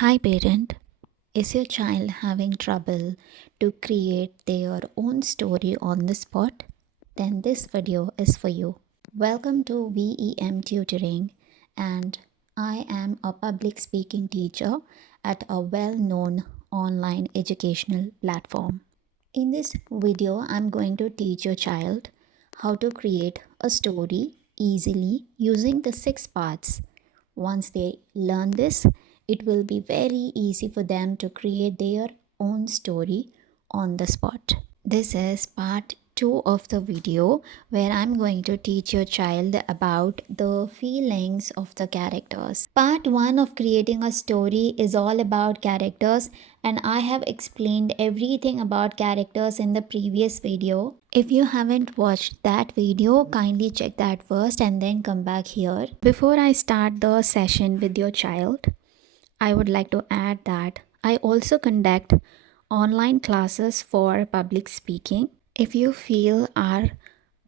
Hi, parent. Is your child having trouble to create their own story on the spot? Then this video is for you. Welcome to VEM Tutoring, and I am a public speaking teacher at a well known online educational platform. In this video, I'm going to teach your child how to create a story easily using the six parts. Once they learn this, it will be very easy for them to create their own story on the spot. This is part 2 of the video where I'm going to teach your child about the feelings of the characters. Part 1 of creating a story is all about characters, and I have explained everything about characters in the previous video. If you haven't watched that video, kindly check that first and then come back here. Before I start the session with your child, I would like to add that I also conduct online classes for public speaking. If you feel our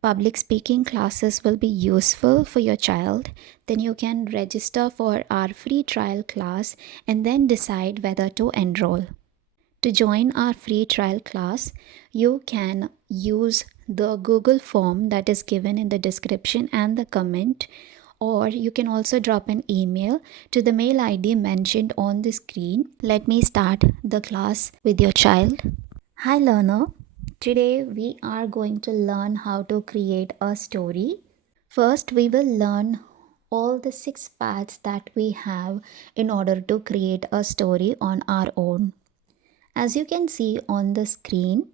public speaking classes will be useful for your child, then you can register for our free trial class and then decide whether to enroll. To join our free trial class, you can use the Google form that is given in the description and the comment, or you can also drop an email to the mail ID mentioned on the screen. Let me start the class with your child. Hi, learner. Today we are going to learn how to create a story. First, we will learn all the six paths that we have in order to create a story on our own. As you can see on the screen,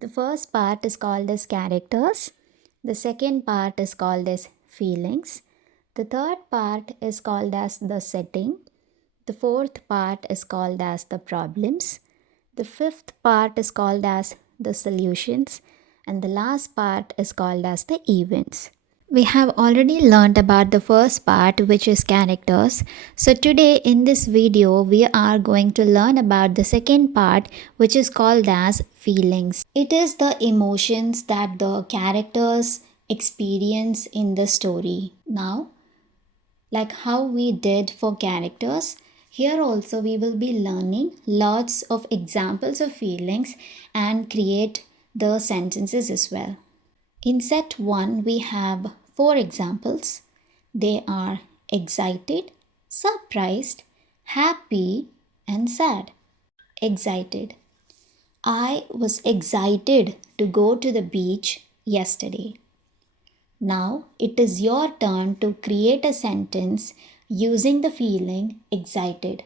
the first part is called as characters, the second part is called as feelings, the third part is called as the setting, the fourth part is called as the problems, the fifth part is called as the solutions, and the last part is called as the events. We have already learned about the first part, which is characters. So today in this video we are going to learn about the second part, which is called as feelings. It is the emotions that the characters experience in the story. Now, like how we did for characters, here also we will be learning lots of examples of feelings and create the sentences as well. In set 1, we have four examples. They are excited, surprised, happy, and sad. Excited. I was excited to go to the beach yesterday. Now it is your turn to create a sentence using the feeling excited.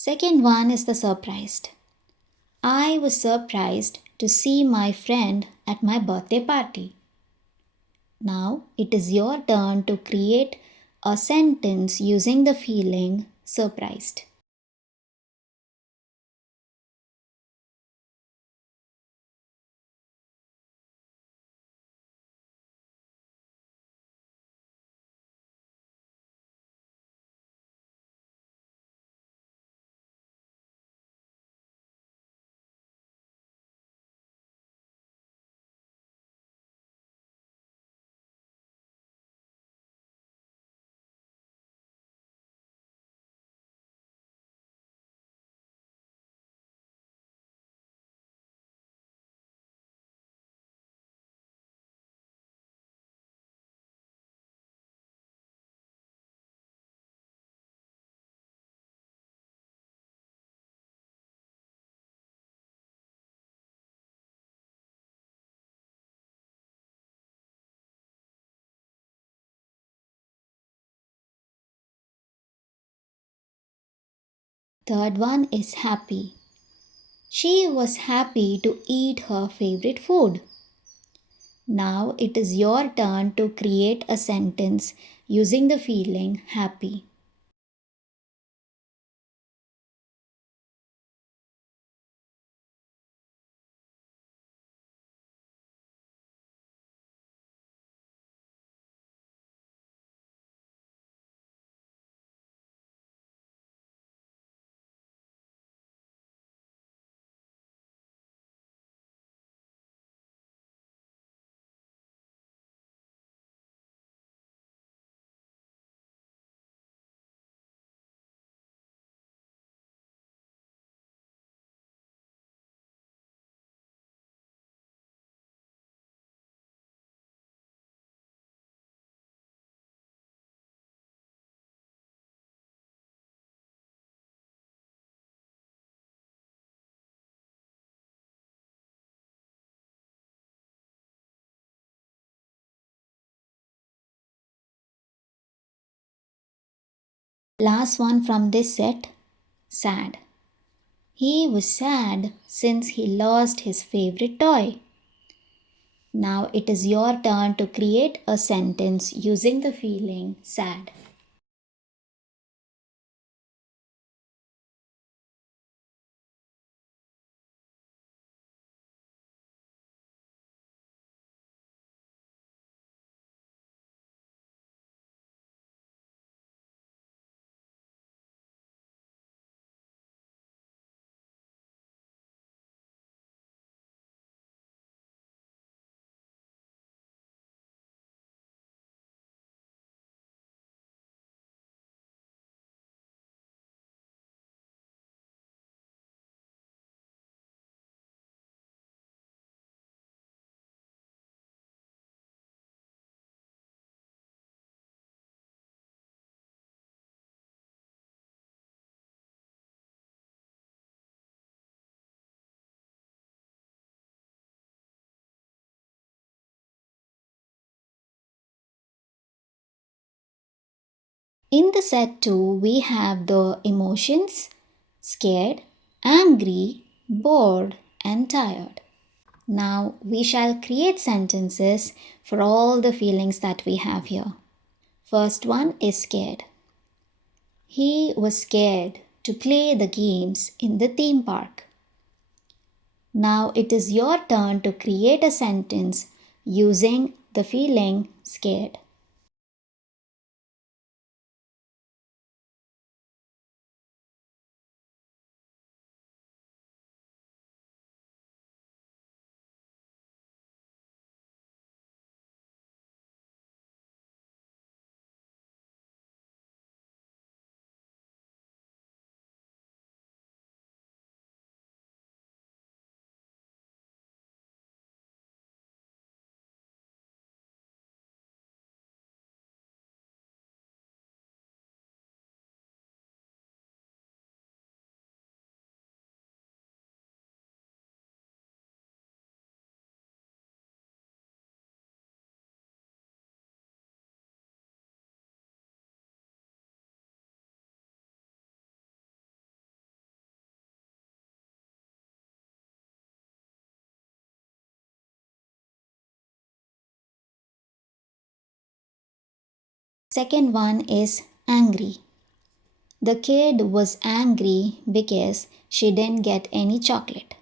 Second one is the surprised. I was surprised to see my friend at my birthday party. Now it is your turn to create a sentence using the feeling surprised. Third one is happy. She was happy to eat her favorite food. Now it is your turn to create a sentence using the feeling happy. Last one from this set, sad. He was sad since he lost his favorite toy. Now it is your turn to create a sentence using the feeling sad. In the set 2, we have the emotions scared, angry, bored, and tired. Now we shall create sentences for all the feelings that we have here. First one is scared. He was scared to play the games in the theme park. Now it is your turn to create a sentence using the feeling scared. Second one is angry. The kid was angry because she didn't get any chocolate.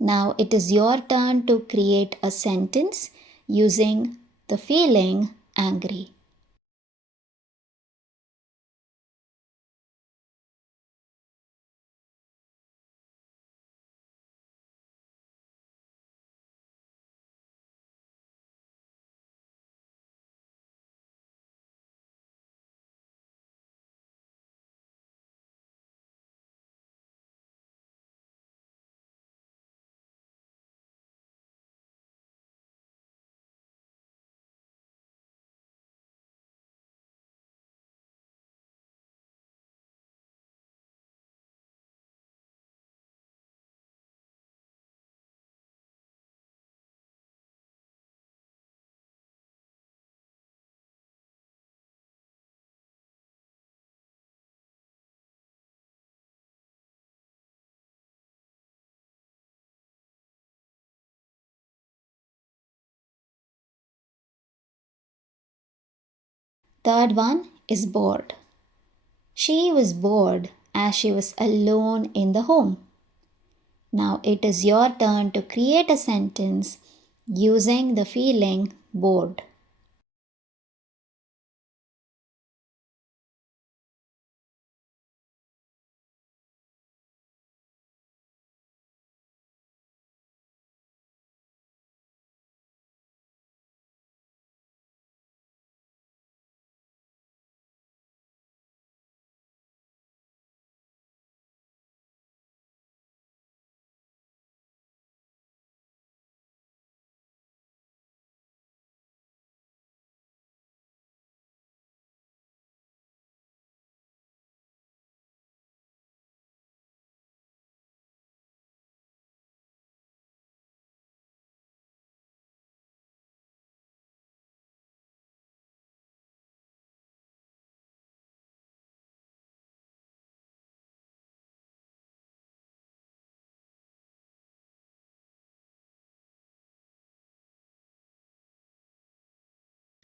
Now it is your turn to create a sentence using the feeling angry. Third one is bored. She was bored as she was alone in the home. Now it is your turn to create a sentence using the feeling bored.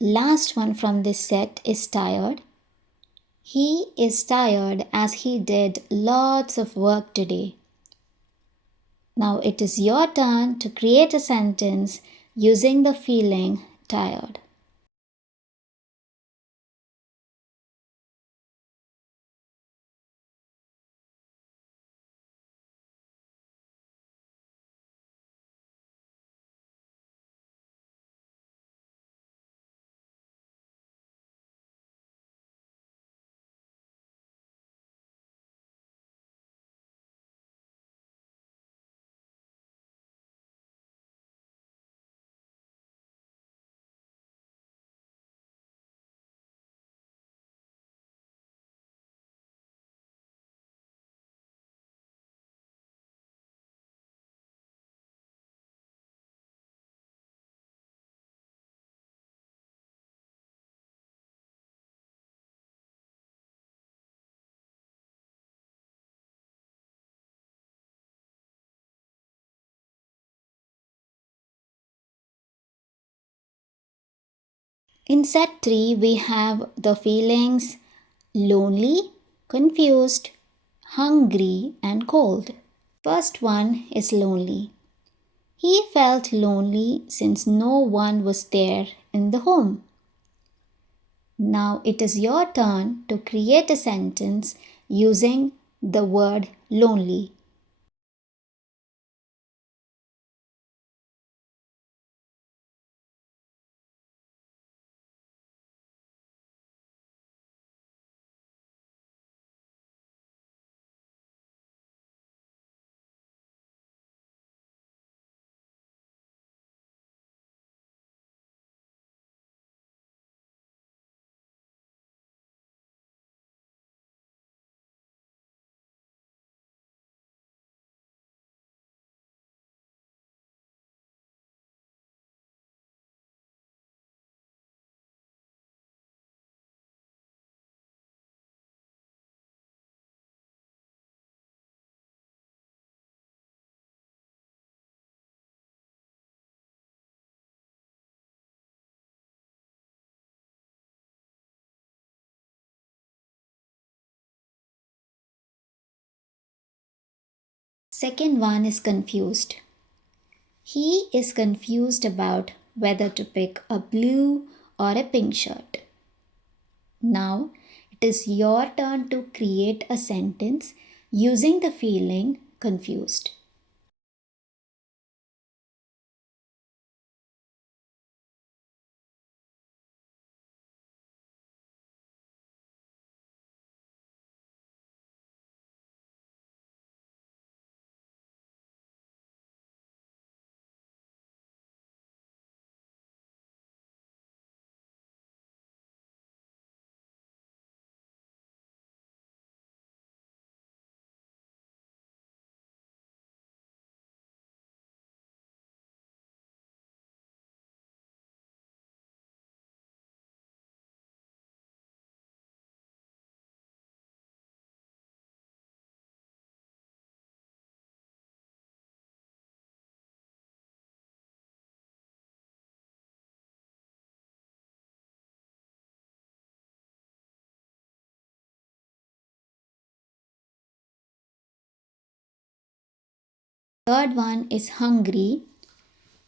Last one from this set is tired. He is tired as he did lots of work today. Now it is your turn to create a sentence using the feeling tired. In set 3, we have the feelings lonely, confused, hungry, and cold. First one is lonely. He felt lonely since no one was there in the home. Now it is your turn to create a sentence using the word lonely. Second one is confused. He is confused about whether to pick a blue or a pink shirt. Now it is your turn to create a sentence using the feeling confused. Third one is hungry.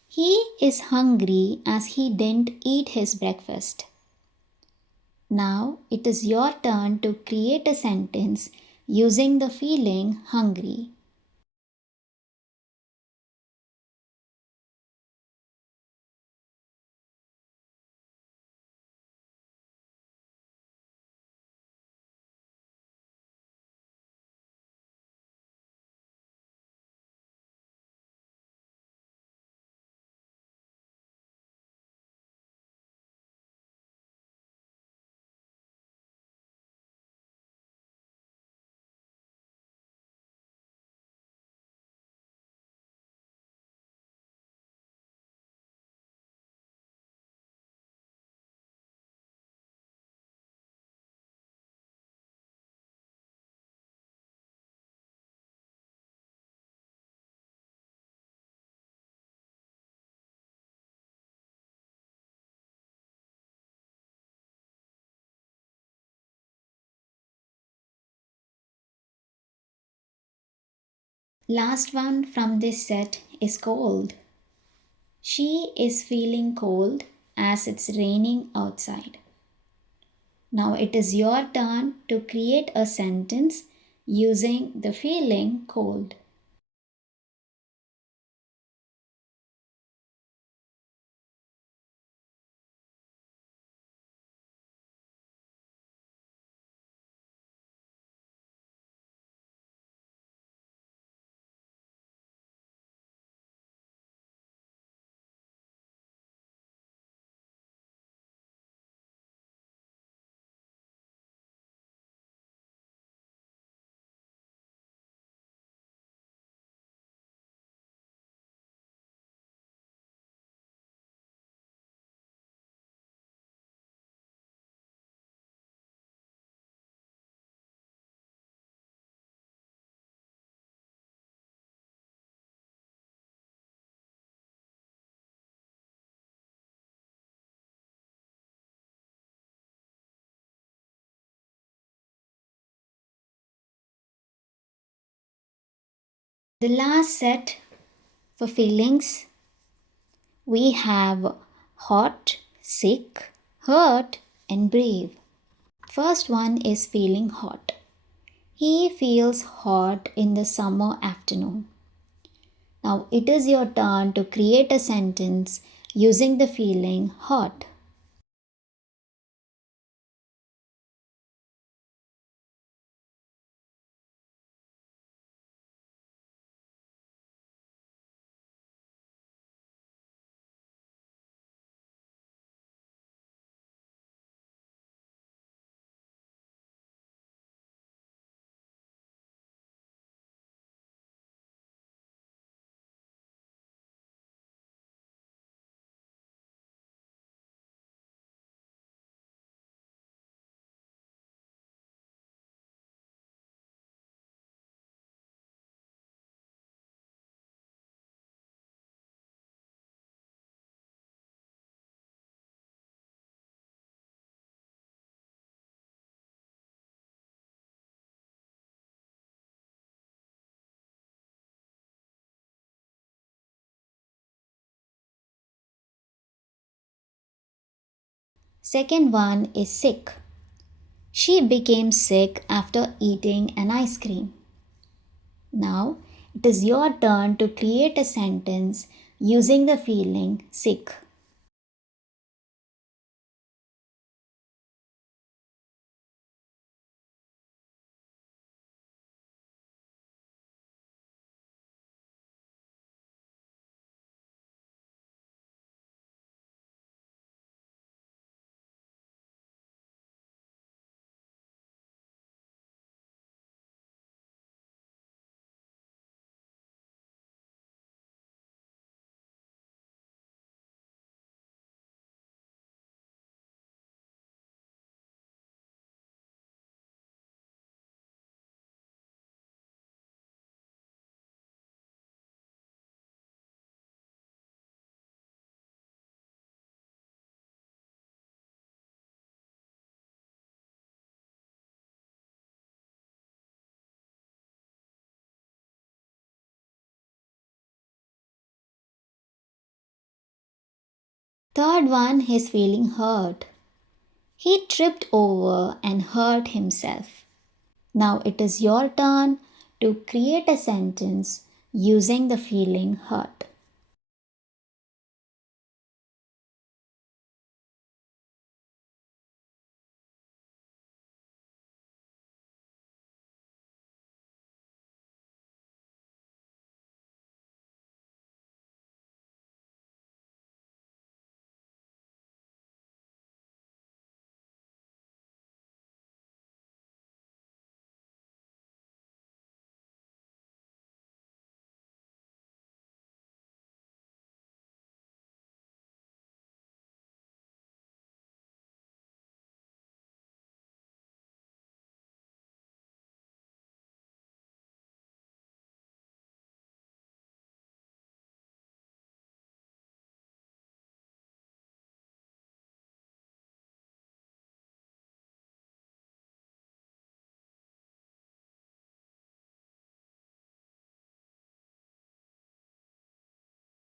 He is hungry as he didn't eat his breakfast. Now it is your turn to create a sentence using the feeling hungry. Last one from this set is cold. She is feeling cold as it's raining outside. Now it is your turn to create a sentence using the feeling cold. The last set for feelings we have hot, sick, hurt, and brave. First one is feeling hot. He feels hot in the summer afternoon. Now it is your turn to create a sentence using the feeling hot. Second one is sick. She became sick after eating an ice cream. Now it is your turn to create a sentence using the feeling sick. Third one, he's feeling hurt. He tripped over and hurt himself. Now it is your turn to create a sentence using the feeling hurt.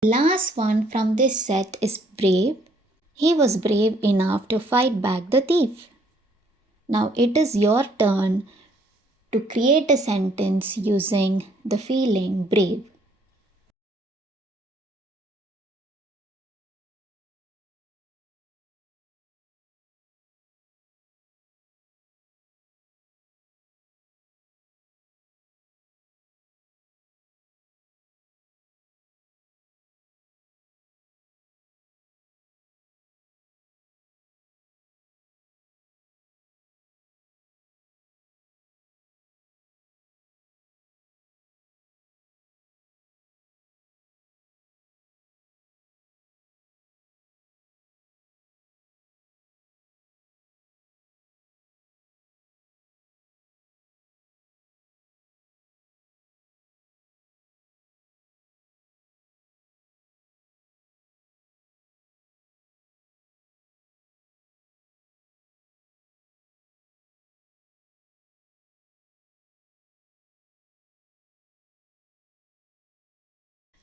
Last one from this set is brave. He was brave enough to fight back the thief. Now it is your turn to create a sentence using the feeling brave.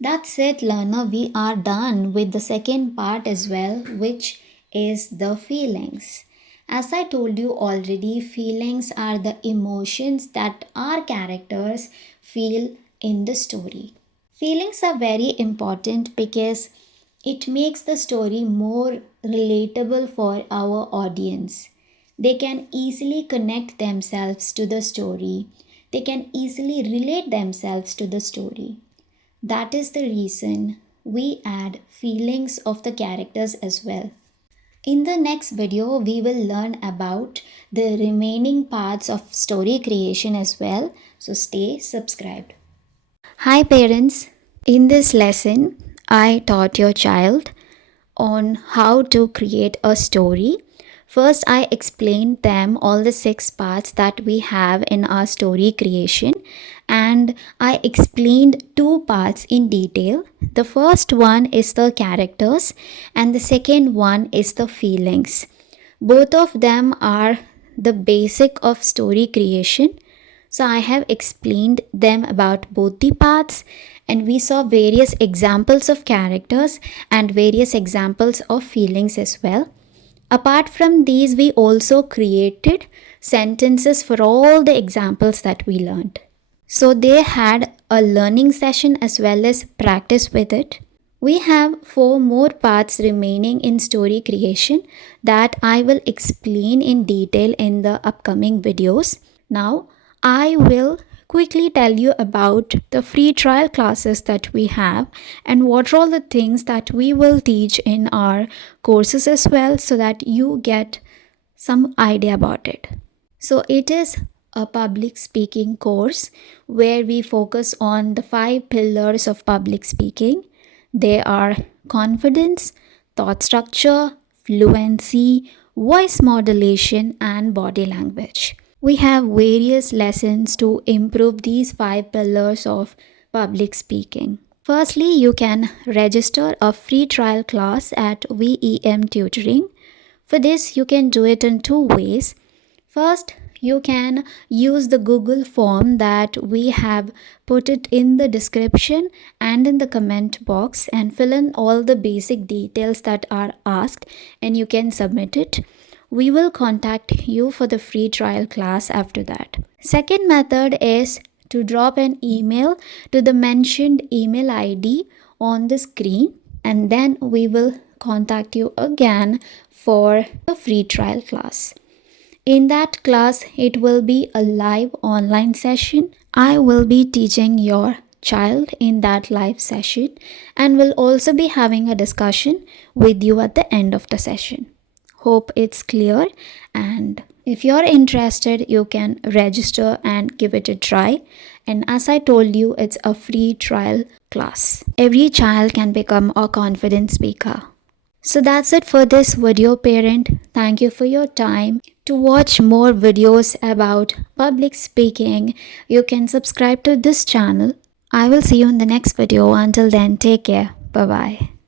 That's it, learner. We are done with the second part as well, which is the feelings. As I told you already, feelings are the emotions that our characters feel in the story. Feelings are very important because it makes the story more relatable for our audience. They can easily connect themselves to the story. They can easily relate themselves to the story. That is the reason we add feelings of the characters as well. In the next video, we will learn about the remaining parts of story creation as well. So stay subscribed. Hi parents. In this lesson, I taught your child on how to create a story. First, I explained them all the 6 parts that we have in our story creation, and I explained 2 parts in detail. The first one is the characters, and the second one is the feelings. Both of them are the basic of story creation. So I have explained them about both the parts, and we saw various examples of characters and various examples of feelings as well. Apart from these, we also created sentences for all the examples that we learned. So they had a learning session as well as practice with it. We have 4 more parts remaining in story creation that I will explain in detail in the upcoming videos. Now, I will quickly tell you about the free trial classes that we have and what are all the things that we will teach in our courses as well, so that you get some idea about it. So, it is a public speaking course where we focus on the 5 pillars of public speaking. They are confidence, thought structure, fluency, voice modulation, and body language. We have various lessons to improve these 5 pillars of public speaking. Firstly, you can register a free trial class at VEM Tutoring. For this, you can do it in 2 ways. First, You can use the Google form that we have put it in the description and in the comment box and fill in all the basic details that are asked, and you can submit it. We will contact you for the free trial class after that. Second method is to drop an email to the mentioned email ID on the screen, and then we will contact you again for a free trial class. In that class, it will be a live online session. I will be teaching your child in that live session and will also be having a discussion with you at the end of the session. Hope it's clear, and if you're interested, you can register and give it a try. And as I told you, it's a free trial class. Every child can become a confident speaker. So that's it for this video, parent. Thank you for your time. To watch more videos about public speaking, you can subscribe to this channel. I will see you in the next video. Until then, take care. Bye bye.